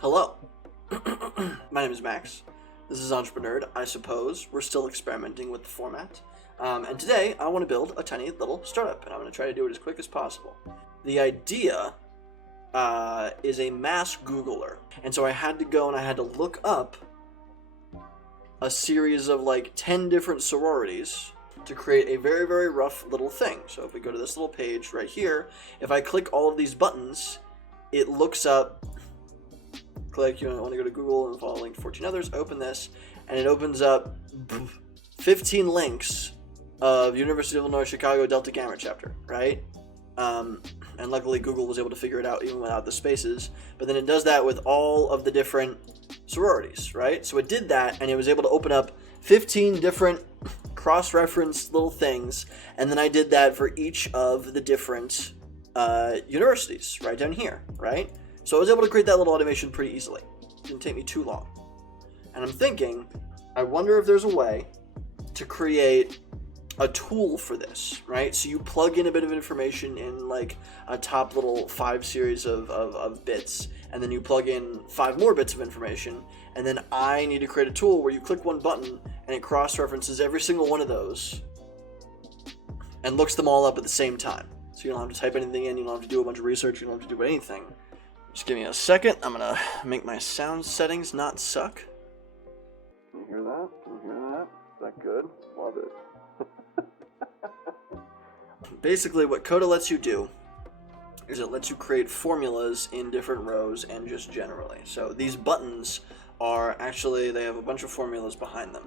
Hello, my name is Max. This is Entrepreneur, I suppose. We're still experimenting with the format. And today I want to build a tiny little startup, and I'm going to try to do it as quick as possible. The idea is a mass Googler. And so I had to go and I had to look up a series of like 10 different sororities to create a very, very rough little thing. So if we go to this little page right here, if I click all of these buttons, it looks up. Click, you want to go to Google and follow link to 14 others, open this, and it opens up 15 links of University of Illinois Chicago Delta Gamma chapter, right? And luckily Google was able to figure it out even without the spaces, but then it does that with all of the different sororities, right? So it did that, and it was able to open up 15 different cross-referenced little things, and then I did that for each of the different universities right down here, right? So I was able to create that little automation pretty easily. It didn't take me too long. And I'm thinking, I wonder if there's a way to create a tool for this, right? So you plug in a bit of information in like a top little 5 series of bits, and then you plug in 5 more bits of information, and then I need to create a tool where you click one button and it cross-references every single one of those and looks them all up at the same time. So you don't have to type anything in, you don't have to do a bunch of research, you don't have to do anything. Just give me a second. I'm gonna make my sound settings not suck. Can you hear that? Can you hear that? Is that good? Love it. Basically, what Coda lets you do is it lets you create formulas in different rows and just generally. So these buttons are actually, they have a bunch of formulas behind them.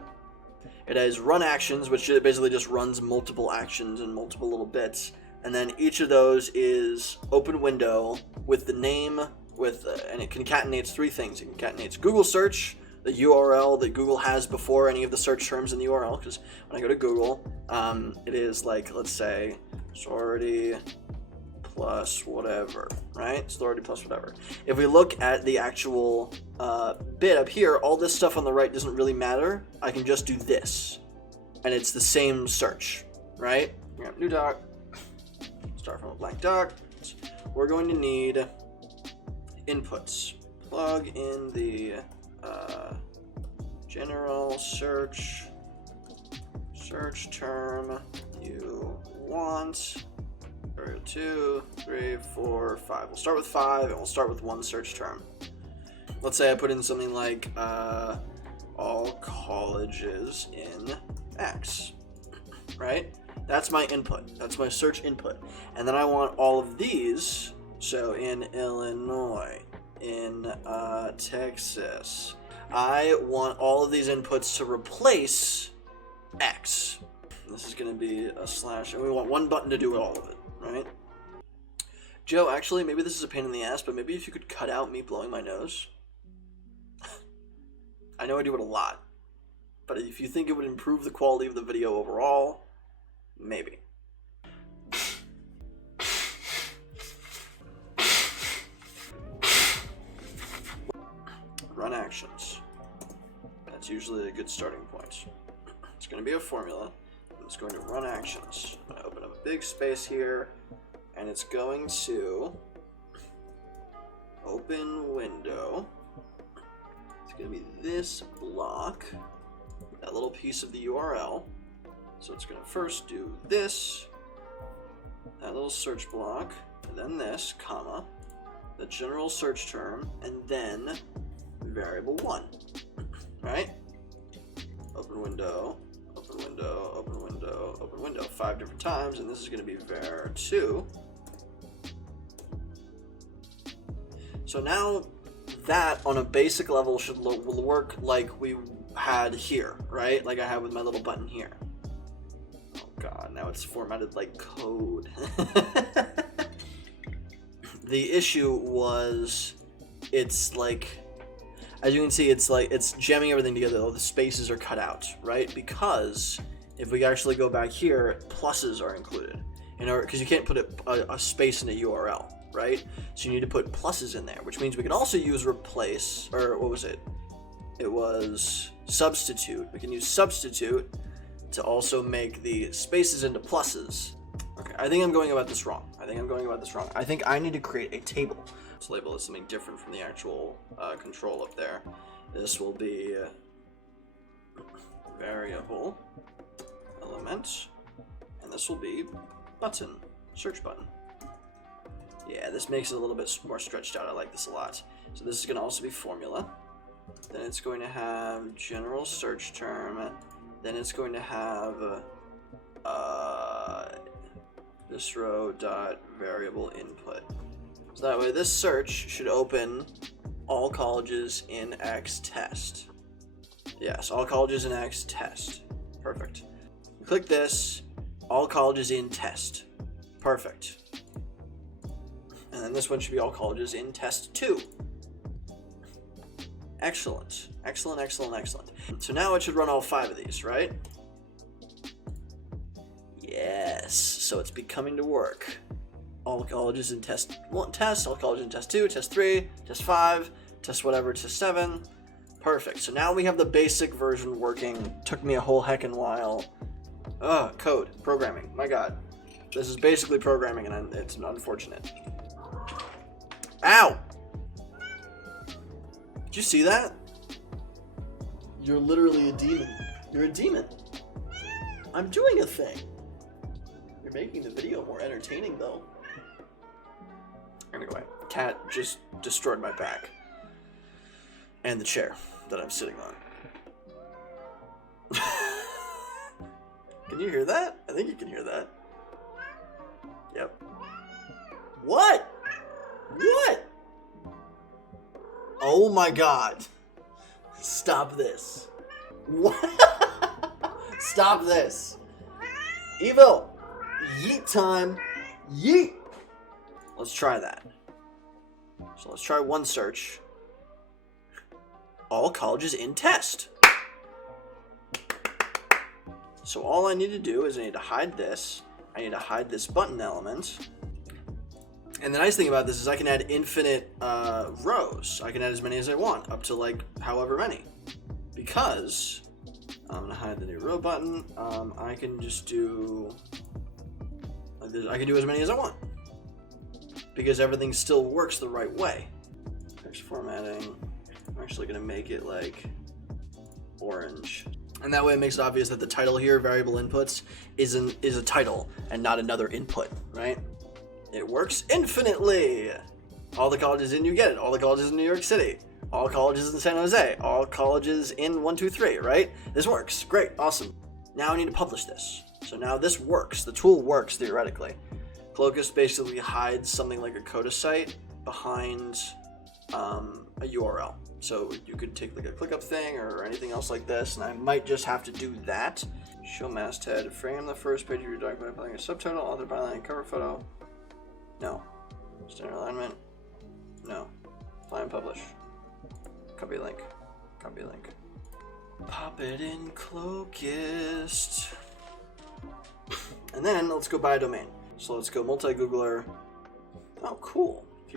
It has run actions, which basically just runs multiple actions in multiple little bits. And then each of those is open window with the name, and it concatenates 3 things. It concatenates Google search, the URL that Google has before any of the search terms in the URL, because when I go to Google, it is like, let's say, sorority plus whatever, right? Sorority plus whatever. If we look at the actual bit up here, all this stuff on the right doesn't really matter. I can just do this, and it's the same search, right? We have new doc. Start from a blank doc. We're going to need inputs. Plug in the general search term you want. 2, 3, 4, 5. We'll start with 5, and we'll start with one search term. Let's say I put in something like all colleges in X, right? That's my input. That's my search input. And then I want all of these. So in Illinois, in Texas, I want all of these inputs to replace X. This is going to be a slash, and we want one button to do all of it, right? Joe, actually, maybe this is a pain in the ass, but maybe if you could cut out me blowing my nose. I know I do it a lot, but if you think it would improve the quality of the video overall, maybe. Run actions. That's usually a good starting point. It's going to be a formula. It's going to run actions. I'm going to open up a big space here, and it's going to open window. It's going to be this block, that little piece of the URL. So it's going to first do this, that little search block, and then this, comma, the general search term, and then variable 1, right? Open window, open window, open window, open window, 5 different times, and this is going to be var2. So now that on a basic level will work like we had here, right? Like I have with my little button here. God, now it's formatted like code. The issue was, it's like, as you can see, it's like, it's jamming everything together. All the spaces are cut out, right? Because if we actually go back here, pluses are included. In order, because you can't put a space in a URL, right? So you need to put pluses in there, which means we can also use replace, or what was it? It was substitute. We can use substitute to also make the spaces into pluses. Okay, I think I'm going about this wrong. I think I need to create a table. let's label it something different from the actual control up there. This will be variable element, and this will be button, search button. Yeah, this makes it a little bit more stretched out. I like this a lot. So this is going to also be formula. Then it's going to have general search term. Then it's going to have this row dot variable input. So that way this search should open all colleges in X test. Yes, all colleges in X test. Perfect. Click this, all colleges in test. Perfect. And then this one should be all colleges in test 2. Excellent. Excellent, excellent, excellent. So now it should run all 5 of these, right? Yes. So it's becoming to work. All colleges in test 1, all colleges in test 2, test 3, test 5, test whatever, test 7. Perfect. So now we have the basic version working. Took me a whole heckin' while. Code. Programming. My God. This is basically programming, and it's unfortunate. Ow! Did you see that? You're literally a demon. You're a demon. I'm doing a thing. You're making the video more entertaining, though. Anyway, cat just destroyed my back. And the chair that I'm sitting on. Can you hear that? I think you can hear that. Yep. What? What? Oh my God. Stop this. What? Stop this. Evil. Yeet time. Yeet. Let's try that. So let's try one search. All colleges in test. So all I need to do is I need to hide this. I need to hide this button element. And the nice thing about this is I can add infinite rows. I can add as many as I want, up to like however many. Because I'm gonna hide the new row button. I can just do, I can do as many as I want. Because everything still works the right way. Text formatting. I'm actually gonna make it like orange. And that way it makes it obvious that the title here, variable inputs, is a title and not another input, right? It works infinitely. All the colleges in, you get it. All the colleges in New York City. All colleges in San Jose. All colleges in 1, 2, 3, right? This works. Great. Awesome. Now I need to publish this. So now this works. The tool works theoretically. Cloak.ist basically hides something like a Coda site behind a URL. So you could take like a ClickUp thing or anything else like this, and I might just have to do that. Show masthead, frame the first page of your document by applying a subtitle, author byline, cover photo. No. Standard alignment. No. Apply and publish. Copy link. Copy link. Pop it in Cloak.ist. And then let's go buy a domain. So let's go multi-Googler. Oh, cool. If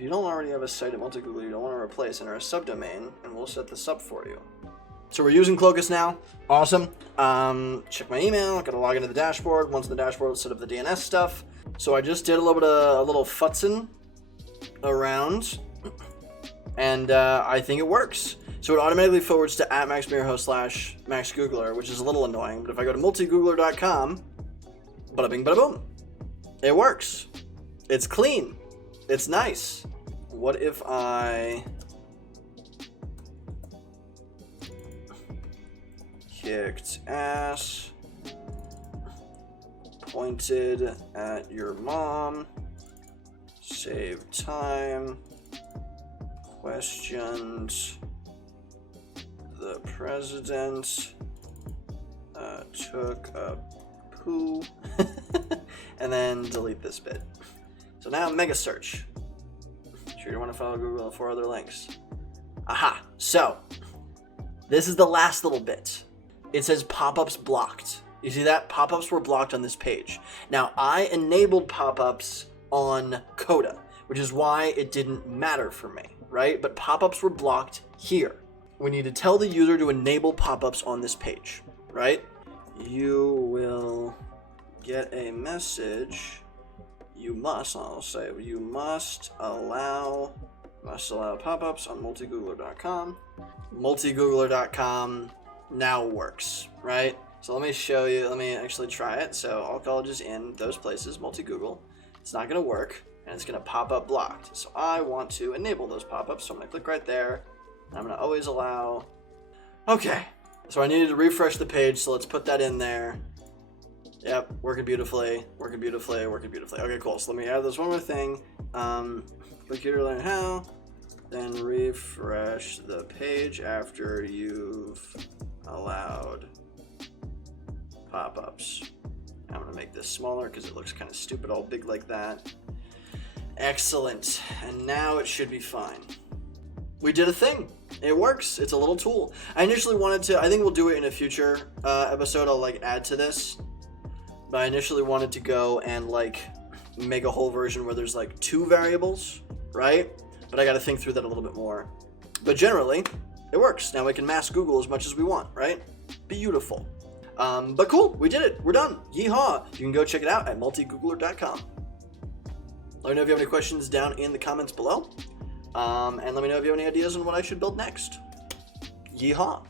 you don't already have a site at multi-Googler you don't want to replace, enter a subdomain, and we'll set this up for you. So we're using Cloak.ist now. Awesome. Check my email. I gotta log into the dashboard. Once in the dashboard, let's set up the DNS stuff. So I just did a little futzing around, and I think it works. So it automatically forwards to @maxmirho/maxgoogler, which is a little annoying. But if I go to multigoogler.com, bada bing, bada boom, it works. It's clean. It's nice. What if I kicked ass, pointed at your mom, saved time, questioned the president, took a poo, and then delete this bit. So now mega search. Sure you want to follow Google and 4 other links. Aha, so this is the last little bit. It says pop-ups blocked. You see that? Pop-ups were blocked on this page. Now I enabled pop-ups on Coda, which is why it didn't matter for me, right? But pop-ups were blocked here. We need to tell the user to enable pop-ups on this page, right? You will get a message you must allow pop-ups on multigoogler.com. Multigoogler.com now works, right? So let me show you, let me actually try it. So all colleges in those places, multi-Google, it's not going to work, and it's going to pop up blocked. So I want to enable those pop-ups, so I'm going to click right there, and I'm going to always allow. Okay, so I needed to refresh the page, so let's put that in there. Yep, working beautifully. Okay, cool. So let me add this one more thing. Click here to learn how, then refresh the page after you've allowed pop-ups. I'm gonna make this smaller because it looks kind of stupid all big like that. Excellent, and now it should be fine. We did a thing. It works. It's a little tool. I initially wanted to, I think we'll do it in a future episode. I'll like add to this, but I initially wanted to go and like make a whole version where there's like 2 variables, right? But I got to think through that a little bit more. But generally, it works. Now we can mask Google as much as we want, right? Beautiful. But cool, we did it. We're done. Yeehaw. You can go check it out at multigoogler.com. Let me know if you have any questions down in the comments below. And let me know if you have any ideas on what I should build next. Yeehaw.